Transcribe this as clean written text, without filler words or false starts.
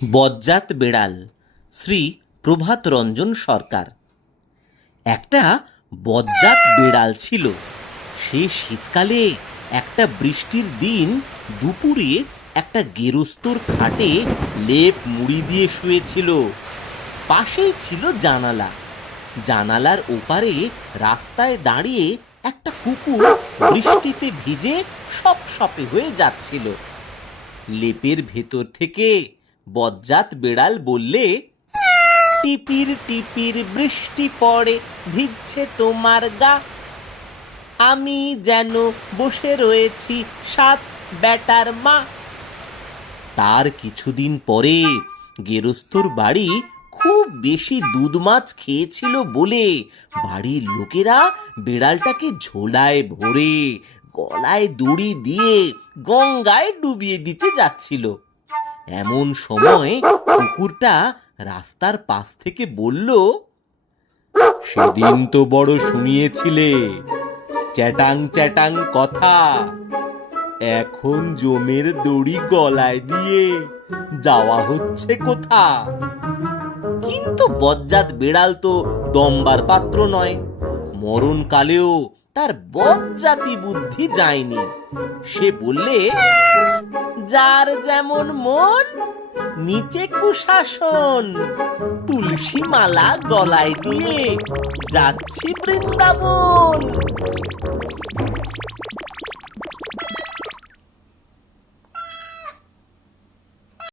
বজ্জাত বেড়াল শ্রী প্রভাত রঞ্জন সরকার। একটা বজ্জাত বেড়াল ছিল। সে শীতকালে একটা বৃষ্টির দিন দুপুরে একটা গেরস্তর খাটে লেপ মুড়ি দিয়ে শুয়েছিল। পাশেই ছিল জানালা। জানালার ওপারে রাস্তায় দাঁড়িয়ে একটা কুকুর বৃষ্টিতে ভিজে সপসপে হয়ে যাচ্ছিল। লেপের ভেতর থেকে বজ্জাত বেড়াল বললে, টিপির টিপির বৃষ্টি পড়ে ভিজছে তোমার গা, আমি যেন বসে রয়েছি সাত বেটার মা। তার কিছুদিন পরে গেরস্তর বাড়ি খুব বেশি দুধ মাছ খেয়েছিল বলে বাড়ির লোকেরা বেড়ালটাকে ঝোলায় ভরে গলায় দড়ি দিয়ে গঙ্গায় ডুবিয়ে দিতে যাচ্ছিল। এমন সময় কুকুরটা রাস্তার পাশ থেকে বলল, সেদিন তো বড় শুনিয়েছিলে চ্যাটাং চ্যাটাং কথা, এখন জমের দড়ি গলায় দিয়ে যাওয়া হচ্ছে কোথা? কিন্তু বজ্জাত বেড়াল তো দম্বার পাত্র নয়। মরণকালেও তার বজ্জাতি বুদ্ধি যায়নি। সে বললে, যার যেমন মন নিচে কুশাসন, তুলসী মালা গলায় দিয়ে যাচ্ছি বৃন্দাবন।